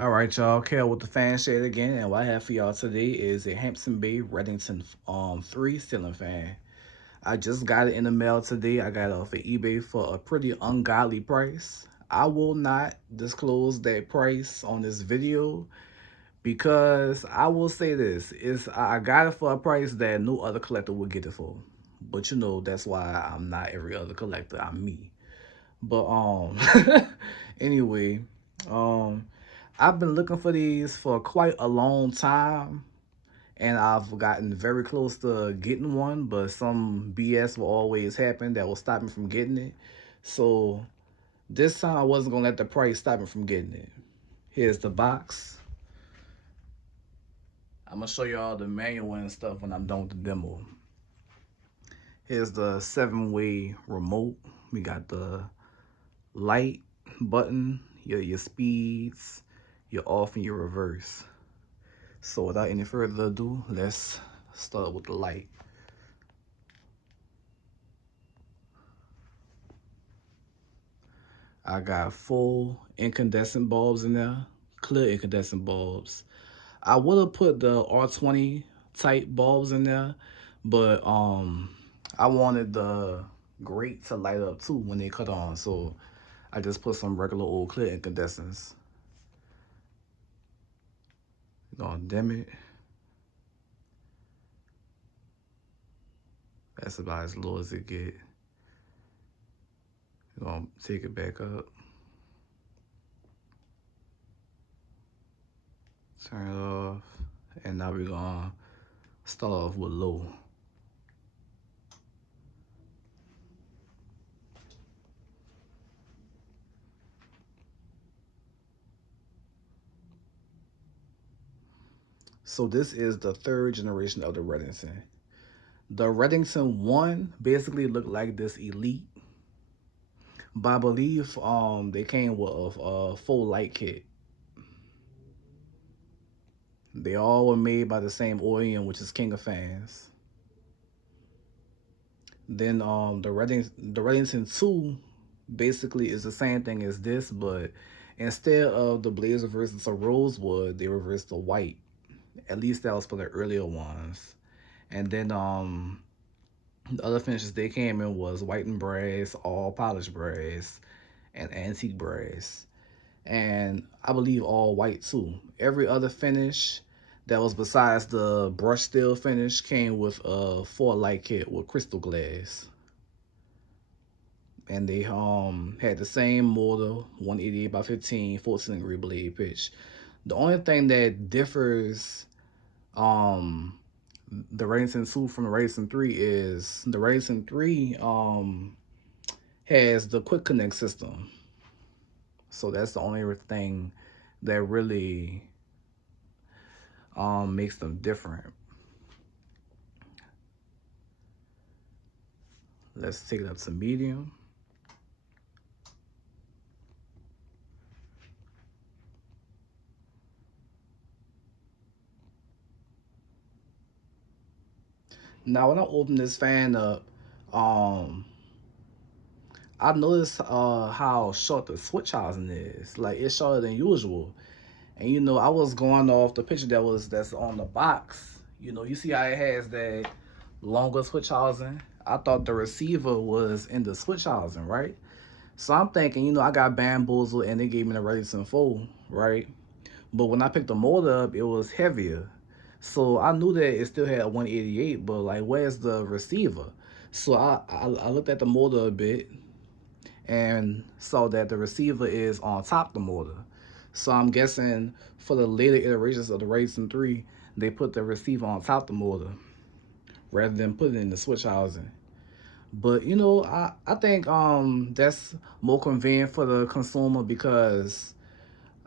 All right, y'all. Kel with the fan shade again, and what I have for y'all today is a Hampton Bay Redington 3 ceiling fan. I just got it in the mail today. I got it off of eBay for a pretty ungodly price. I will not disclose that price on this video because I will say this: is I got it for a price that no other collector would get it for. But that's why I'm not every other collector. I'm me. But anyway, um I've been looking for these for quite a long time, and I've gotten very close to getting one, but some BS will always happen that will stop me from getting it. So this time I wasn't gonna let the price stop me from getting it. Here's the box. I'm gonna show you all the manual and stuff when I'm done with the demo. Here's the 7-way remote. We got the light button, your speeds, your off and your reverse. So without any further ado, let's start with the light. I got full incandescent bulbs in there, clear incandescent bulbs. I would have put the R20 type bulbs in there, but I wanted the grate to light up too when they cut on, so I just put some regular old clear incandescents. Gonna dim it. That's about as low as it get. Gonna take it back up. Turn it off. And now we're gonna start off with low. So this is the third generation of the Redington. The Redington 1 basically looked like this Elite, but I believe they came with a full light kit. They all were made by the same OEM, which is King of Fans. Then the Redington 2 basically is the same thing as this, but instead of the blaze reverse to rosewood, they reversed to white. At least that was for the earlier ones. And then the other finishes they came in was white and brass, all polished brass, and antique brass. And I believe all white too. Every other finish that was besides the brush steel finish came with a full light kit with crystal glass. And they had the same motor, 188 by 15, 14 degree blade pitch. The only thing that differs um the Redington 2 from the Redington 3 is the Redington 3 has the quick connect system. So that's the only thing that really makes them different. Let's take it up to medium. Now when I open this fan up, um I noticed how short the switch housing is. Like it's shorter than usual. And I was going off the picture that's on the box. You see how it has that longer switch housing. I thought the receiver was in the switch housing, right? So I'm thinking, I got bamboozled and they gave me the Redington 4, right? But when I picked the motor up, it was heavier. So I knew that it still had a 188, but like, where's the receiver? So I looked at the motor a bit and saw that the receiver is on top of the motor. So I'm guessing for the later iterations of the Racing 3, they put the receiver on top of the motor rather than putting it in the switch housing. But I think that's more convenient for the consumer because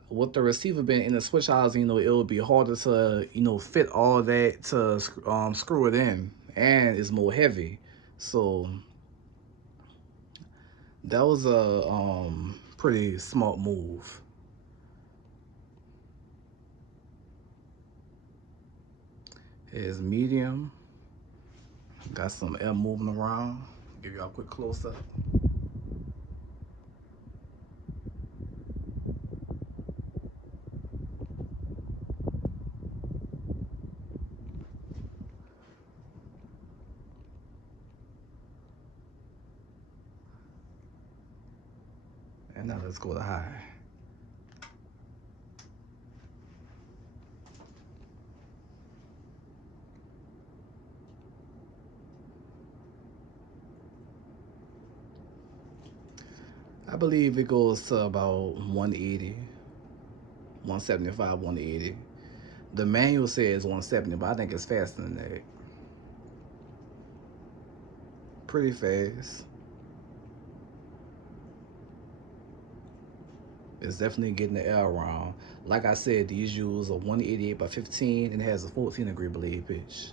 with the receiver being in the switch housing, it would be harder to fit all that to screw it in, and it's more heavy. So that was a pretty smart move. Here's medium. Got some air moving around. Give y'all a quick close up. let's go to high. I believe it goes to about 180, 175, 180. The manual says 170, but I think it's faster than that. Pretty fast. It's definitely getting the air around. Like I said, these use a 188 by 15 and it has a 14-degree blade pitch.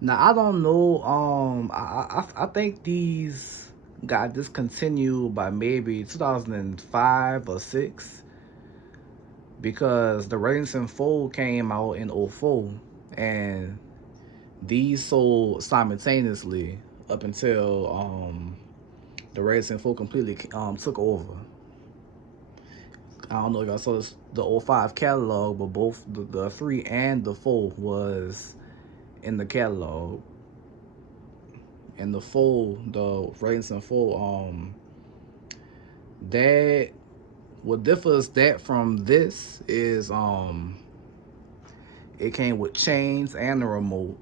Now I don't know. I think these got discontinued by maybe 2005 or six because the Redington Fold came out in '04 and these sold simultaneously up until the Redington Fold completely took over. I don't know if y'all saw the '05 catalog, but both the 3 and the 4 was in the catalog. And the Fold, the Redington Fold, that what differs that from this is it came with chains and a remote,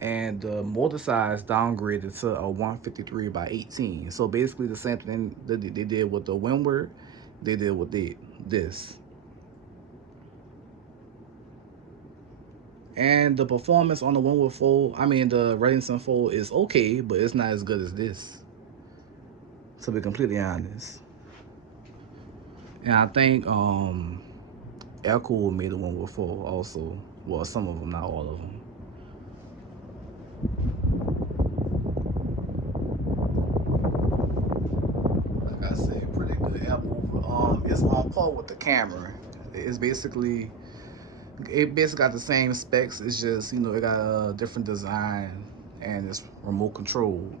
and the motor size downgraded to a 153 by 18. So basically the same thing that they did with the Windward, they did with this. And the performance on the Windward Fold, I mean the Redington Fold is okay, but it's not as good as this, to be completely honest. And I think Aircool made the Windward Fold also. Well, some of them, not all of them. Like I said, pretty good air mover. It's on par with the camera. It's basically, it basically got the same specs. It's just, you know, it got a different design and it's remote controlled.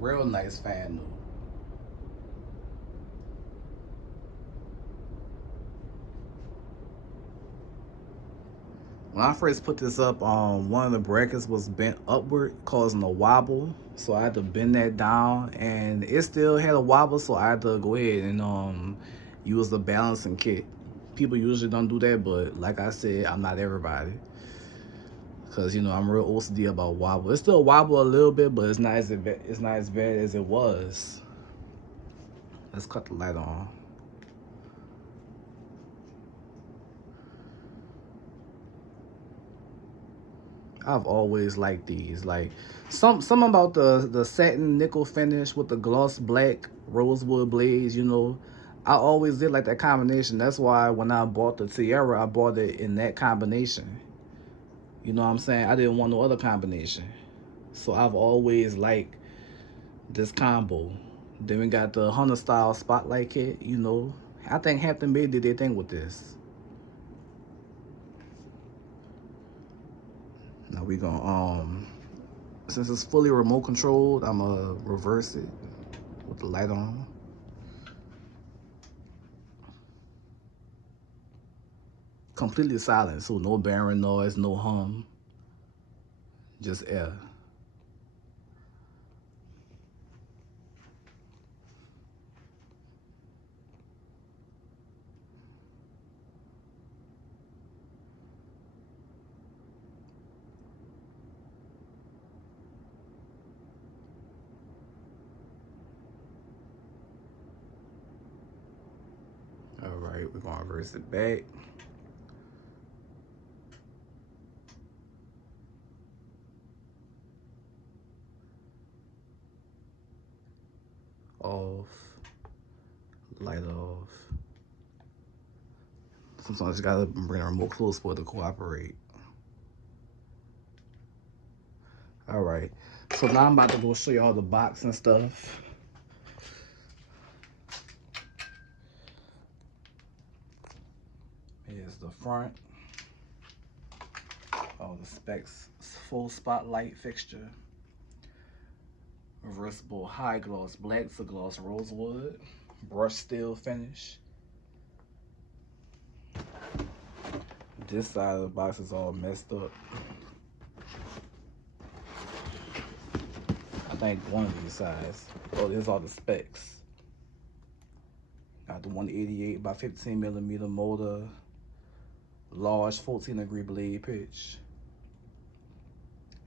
Real nice fan though. When I first put this up, one of the brackets was bent upward, causing a wobble. So I had to bend that down, and it still had a wobble. So I had to go ahead and use the balancing kit. People usually don't do that, but like I said, I'm not everybody, cause you know I'm real OCD about wobble. It still wobble a little bit, but it's not as bad as it was. Let's cut the light on. I've always liked these. Like some about the satin nickel finish with the gloss black rosewood blades. You know, I always did like that combination. That's why when I bought the Tiara, I bought it in that combination. You know what I'm saying? I didn't want no other combination. So I've always liked this combo. Then we got the Hunter style spotlight kit. You know, I think Hampton Bay did their thing with this. Now we gonna since it's fully remote controlled, I'm gonna reverse it with the light on. Completely silent, so no bearing noise, no hum, just air. All right, we're gonna reverse it back. Off, light off. Sometimes you gotta bring the remote close for it to cooperate. All right, so now I'm about to go show y'all the box and stuff. Here's the front. All the specs, full spotlight fixture. Reversible high gloss black to gloss rosewood. Brush steel finish. This side of the box is all messed up. I think one of these sides. Oh, there's all the specs. Got the 188 by 15 millimeter motor, large 14-degree blade pitch.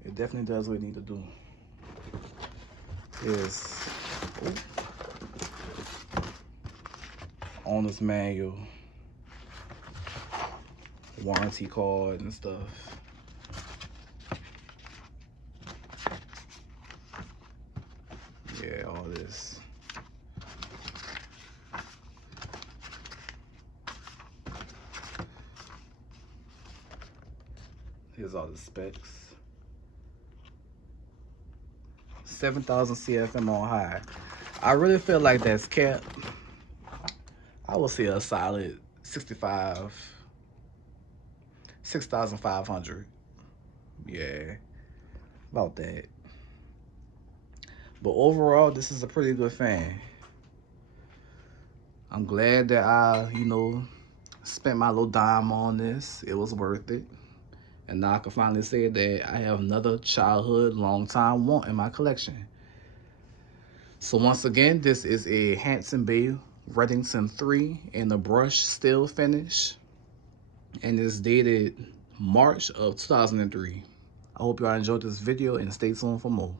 It definitely does what it need to do. Is owner's manual, warranty card and stuff. Yeah, all this. Here's all the specs. 7,000 CFM on high. I really feel like that's capped. I would say a solid 65, 6,500. Yeah, about that. But overall, this is a pretty good fan. I'm glad that I, spent my little dime on this. It was worth it. And now I can finally say that I have another childhood long time want in my collection. So once again, this is a Hampton Bay Redington 3 in the brush steel finish. And it's dated March of 2003. I hope y'all enjoyed this video and stay tuned for more.